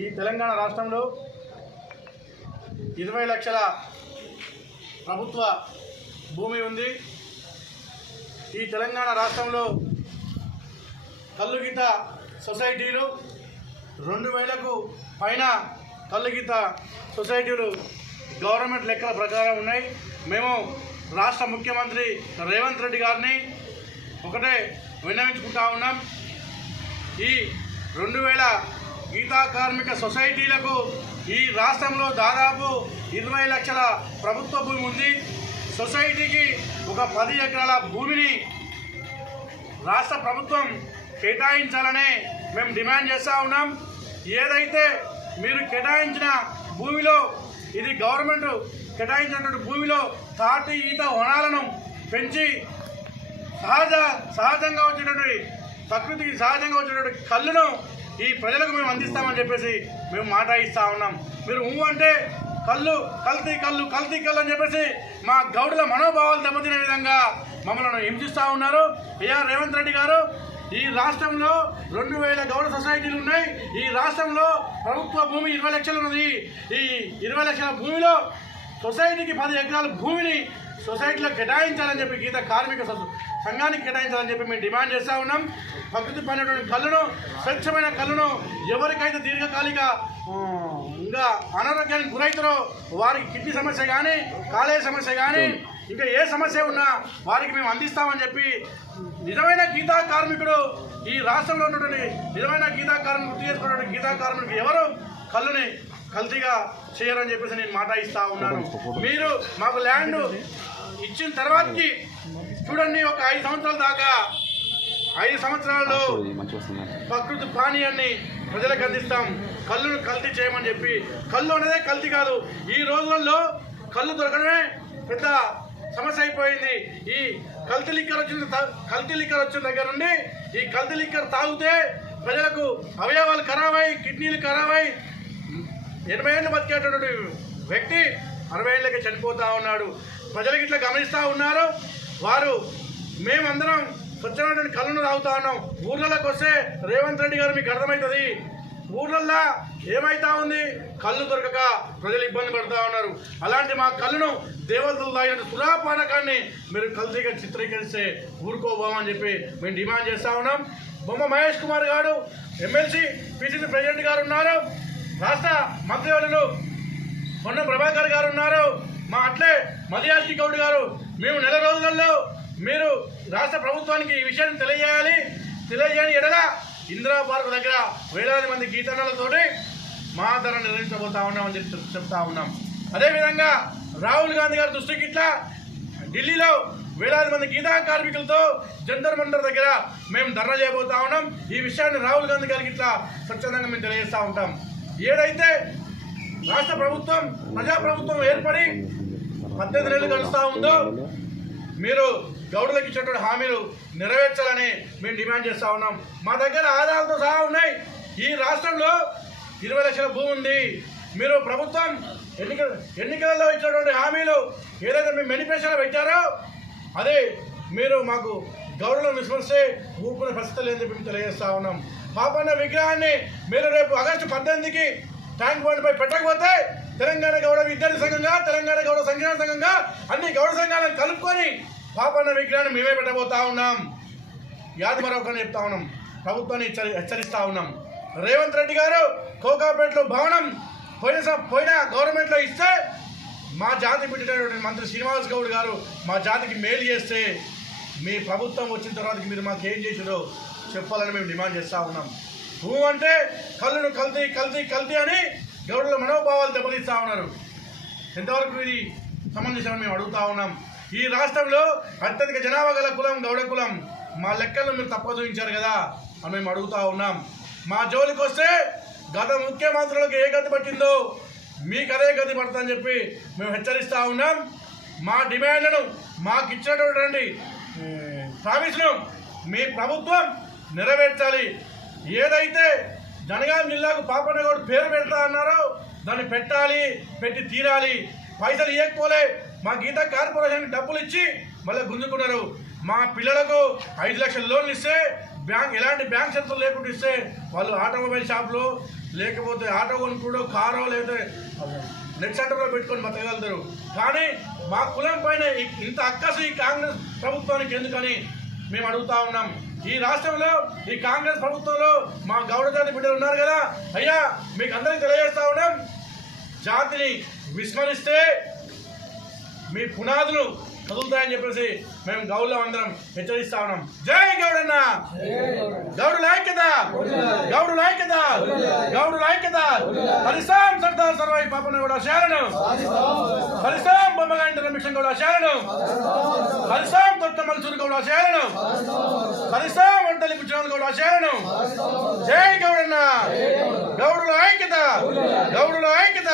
ఈ తెలంగాణ రాష్ట్రంలో 20 లక్షల ప్రభుత్వ భూమి ఉంది. ఈ తెలంగాణ రాష్ట్రంలో కల్లుగీత సొసైటీలు 2000కు పైన కల్లుగీత సొసైటీలు గవర్నమెంట్ లెక్కల ప్రకారం ఉన్నాయి. మేము రాష్ట్ర ముఖ్యమంత్రి రేవంత్ రెడ్డి గారిని ఒకటే విన్నవించుకుంటా ఉన్నాం. ఈ 2000 గీతా కార్మిక సొసైటీలకు ఈ రాష్ట్రంలో దాదాపు 20 లక్షల ప్రభుత్వ భూమి ఉంది. సొసైటీకి ఒక 10 ఎకరాల భూమిని రాష్ట్ర ప్రభుత్వం కేటాయించాలని మేము డిమాండ్ చేస్తూ ఉన్నాం. ఏదైతే మీరు కేటాయించిన భూమిలో ఇది గవర్నమెంట్ కేటాయించినటువంటి భూమిలో తాటి ఈత వనాలను పెంచి సహజంగా వచ్చేటువంటి ప్రకృతికి సహజంగా వచ్చేటువంటి కళ్ళును ఈ ప్రజలకు మేము అందిస్తామని చెప్పేసి మేము మాట ఇస్తూ ఉన్నాం. మీరు అంటే కల్తీ కళ్ళు అని చెప్పేసి మా గౌడుల మనోభావాలు దెబ్బతినే విధంగా మమ్మల్ని హింసిస్తూ ఉన్నారు. రేవంత్ రెడ్డి గారు ఈ రాష్ట్రంలో 2000 గౌడ సొసైటీలు ఉన్నాయి. ఈ రాష్ట్రంలో ప్రభుత్వ భూమి 20 లక్షలు ఉన్నది. ఈ 20 లక్షల భూమిలో సొసైటీకి 10 ఎకరాల భూమిని సొసైటీలో కేటాయించాలని చెప్పి గీత కార్మిక సంఘానికి కేటాయించాలని చెప్పి మేము డిమాండ్ చేస్తూ ఉన్నాం. ప్రకృతి పడినటువంటి కళ్ళును, స్వచ్ఛమైన కళ్ళును ఎవరికైతే దీర్ఘకాలిక ఇంకా అనారోగ్యానికి గురవుతారో వారికి కిడ్నీ సమస్య కానీ, కాలేయ సమస్య కానీ, ఇంకా ఏ సమస్య ఉన్నా వారికి మేము అందిస్తామని చెప్పి నిజమైన గీతా కార్మికుడు ఈ రాష్ట్రంలో ఉన్నటువంటి నిజమైన గీతా కార్మికుడు గుర్తు చేసుకున్నటువంటి గీతా కార్మికుడు ఎవరు కళ్ళుని కల్తీగా చేయరని చెప్పేసి నేను మాట ఇస్తా ఉన్నాను. మీరు మాకు ల్యాండ్ ఇచ్చిన తర్వాతకి చూడండి, ఒక 5 సంవత్సరాల దాకా 5 సంవత్సరాల్లో ప్రకృతి పానీయాన్ని ప్రజలకు అందిస్తాం. కళ్ళును కల్తీ చేయమని చెప్పి, కళ్ళు అనేదే కల్తీ కాదు. ఈ రోజుల్లో కళ్ళు దొరకడమే పెద్ద సమస్య అయిపోయింది. ఈ కల్తీ లిక్కర్ వచ్చిన దగ్గర నుండి ఈ కల్తీ లిక్కర్ తాగితే ప్రజలకు అవయవాలు ఖరాబై, కిడ్నీలు ఖరాబై 80 ఏళ్ళు బతికేటటువంటి వ్యక్తి 60 ఏళ్ళకి చనిపోతూ ఉన్నాడు. ప్రజలకు ఇట్లా గమనిస్తూ ఉన్నారు. వారు మేమందరం స్వచ్ఛమైనటువంటి కళ్ళను తాగుతూ ఉన్నాం. ఊర్లలోకి వస్తే రేవంత్ రెడ్డి గారు మీకు అర్థమవుతుంది, ఊర్లల్లో ఏమైతా ఉంది, కళ్ళు దొరకక ప్రజలు ఇబ్బంది పడుతూ ఉన్నారు. అలాంటి మా కళ్ళను దేవతలు తాగిన సురాపానకాన్ని మీరు కల్తీగా చిత్రీకరిస్తే ఊరుకోబోమని చెప్పి మేము డిమాండ్ చేస్తూ ఉన్నాం. బొమ్మ మహేష్ కుమార్ గారు ఎమ్మెల్సీ పిసిసి ప్రెసిడెంట్ గారు ఉన్నారు. రాష్ట్ర మంత్రివర్యులు పొన్నం ప్రభాకర్ గారు ఉన్నారు. మా అట్లే మదియాల్కి గౌడ్ గారు, మేము నెల రోజులలో మీరు రాష్ట్ర ప్రభుత్వానికి ఈ విషయాన్ని తెలియజేయని ఎడల ఇందిరా పార్క్ దగ్గర వేలాది మంది గీతనాలతోటి మా ధర నిర్వహించబోతా ఉన్నామని చెప్తా ఉన్నాం. అదేవిధంగా రాహుల్ గాంధీ గారి దృష్టికి ఇట్లా ఢిల్లీలో వేలాది మంది గీతా కార్మికులతో జంతర్ మంతర్ దగ్గర మేము ధర్నా చేయబోతా ఉన్నాం. ఈ విషయాన్ని రాహుల్ గాంధీ గారికి ఇట్లా స్వచ్ఛందంగా మేము తెలియజేస్తూ ఉంటాం. ఏదైతే రాష్ట్ర ప్రభుత్వం ప్రజాప్రభుత్వం ఏర్పడి 18 నెలలు గడుస్తూ ఉందో మీరు గౌడులకు ఇచ్చినటువంటి హామీలు నెరవేర్చాలని మేము డిమాండ్ చేస్తూ ఉన్నాం. మా దగ్గర ఆధారాలతో సహా ఉన్నాయి. ఈ రాష్ట్రంలో 20 లక్షల భూమి ఉంది. మీరు ప్రభుత్వం ఎన్నికలలో ఇచ్చినటువంటి హామీలు ఏదైతే మేము మేనిఫెస్టోలో పెట్టారో అదే మీరు మాకు గౌడులను విస్మరిస్తే ఊరుకునే పరిస్థితి లేదని చెప్పి మేము తెలియజేస్తూ ఉన్నాం. పాపన్న విగ్రహాన్ని మీరు రేపు ఆగస్టు 18కి ట్యాంక్ బండ్పై పెట్టకపోతే తెలంగాణ గౌడ విద్యార్థి సంఘంగా, తెలంగాణ గౌడ సంక్షేమ సంఘంగా అన్ని గౌడ సంఘాలను కలుపుకొని పాపన్న విగ్రహాన్ని మేమే పెట్టబోతా ఉన్నాం. యాది మరొకరిని చెప్తా ఉన్నాం, ప్రభుత్వాన్ని హెచ్చరిస్తూ ఉన్నాం. రేవంత్ రెడ్డి గారు కోకాపేటలో భవనం పోయిన గవర్నమెంట్లో ఇస్తే మా జాతి పెట్టినటువంటి మంత్రి శ్రీనివాస్ గౌడ్ గారు మా జాతికి మేలు చేస్తే మీ ప్రభుత్వం వచ్చిన తర్వాత మీరు మాకు ఏం చేసారో చెప్పాలని మేము డిమాండ్ చేస్తూ ఉన్నాం. అంటే కళ్ళును కల్తీ అని గౌడుల మనోభావాలు దెబ్బతీస్తూ ఉన్నారు. ఎంతవరకు ఇది సంబంధించిన మేము అడుగుతూ ఉన్నాం. ఈ రాష్ట్రంలో అత్యధిక జనాభా గల కులం గౌడ కులం. మా లెక్కలను మీరు తప్ప చూపించారు కదా అని మేము అడుగుతూ ఉన్నాం. మా జోలికి వస్తే గత ముఖ్యమంత్రులకు ఏ గతి పట్టిందో మీకు అదే గతి పడుతుందని చెప్పి మేము హెచ్చరిస్తూ ఉన్నాం. మా డిమాండ్లను మాకు ఇచ్చినటువంటి ప్రామిస్ను మీ ప్రభుత్వం నెరవేర్చాలి. ఏదైతే జనగాం జిల్లాకు పాపన్న గౌడ్ పేరు పెడతా అన్నారో దాన్ని పెట్టి తీరాలి. పైసలు ఇవ్వకపోలే మా గీతా కార్పొరేషన్కి డబ్బులు ఇచ్చి మళ్ళీ గుంజుకున్నారు. మా పిల్లలకు 5 లక్షల లోన్లు ఇస్తే ఎలాంటి బ్యాంక్ షరతులు లేకుండా ఇస్తే వాళ్ళు ఆటోమొబైల్ షాపులు లేకపోతే ఆటో కొనుక్కోడో కారో లేకపోతే నెట్ సెంటర్లో పెట్టుకొని బతకగలుగుతారు. కానీ మా కులం పైన ఇంత అక్కసు ఈ కాంగ్రెస్ ప్రభుత్వానికి ఎందుకని మేము అడుగుతా ఉన్నాం. ఈ రాష్ట్రంలో ఈ కాంగ్రెస్ ప్రభుత్వంలో మా గౌడ జాతి బిడ్డలు ఉన్నారు కదా, అయ్యా మీకు అందరికీ తెలియజేస్తా ఉన్నాం, జాతిని విస్మరిస్తే మీ పునాదులు కదులుతాయని చెప్పేసి మేము గౌడులం అందరం హెచ్చరిస్తా ఉన్నాం. జై గౌడన్న, గౌడు ఐక్యత, గౌడు ఐక్యత, గౌడు ఐక్యత. కలిసాం సర్దార్ సర్వాయి పాపన్న కూడా శరణం, కలిసాం బొమ్మగాంటి రమేశం కూడా శరణం, కలిసాం కొత్త మల్సూరు కూడా శరణం, కలిసాం వంటలి పుచ్చన్ కూడా శరణం. జై గౌడన్న, గౌడు ఐక్యత, గౌడు ఐక్యత.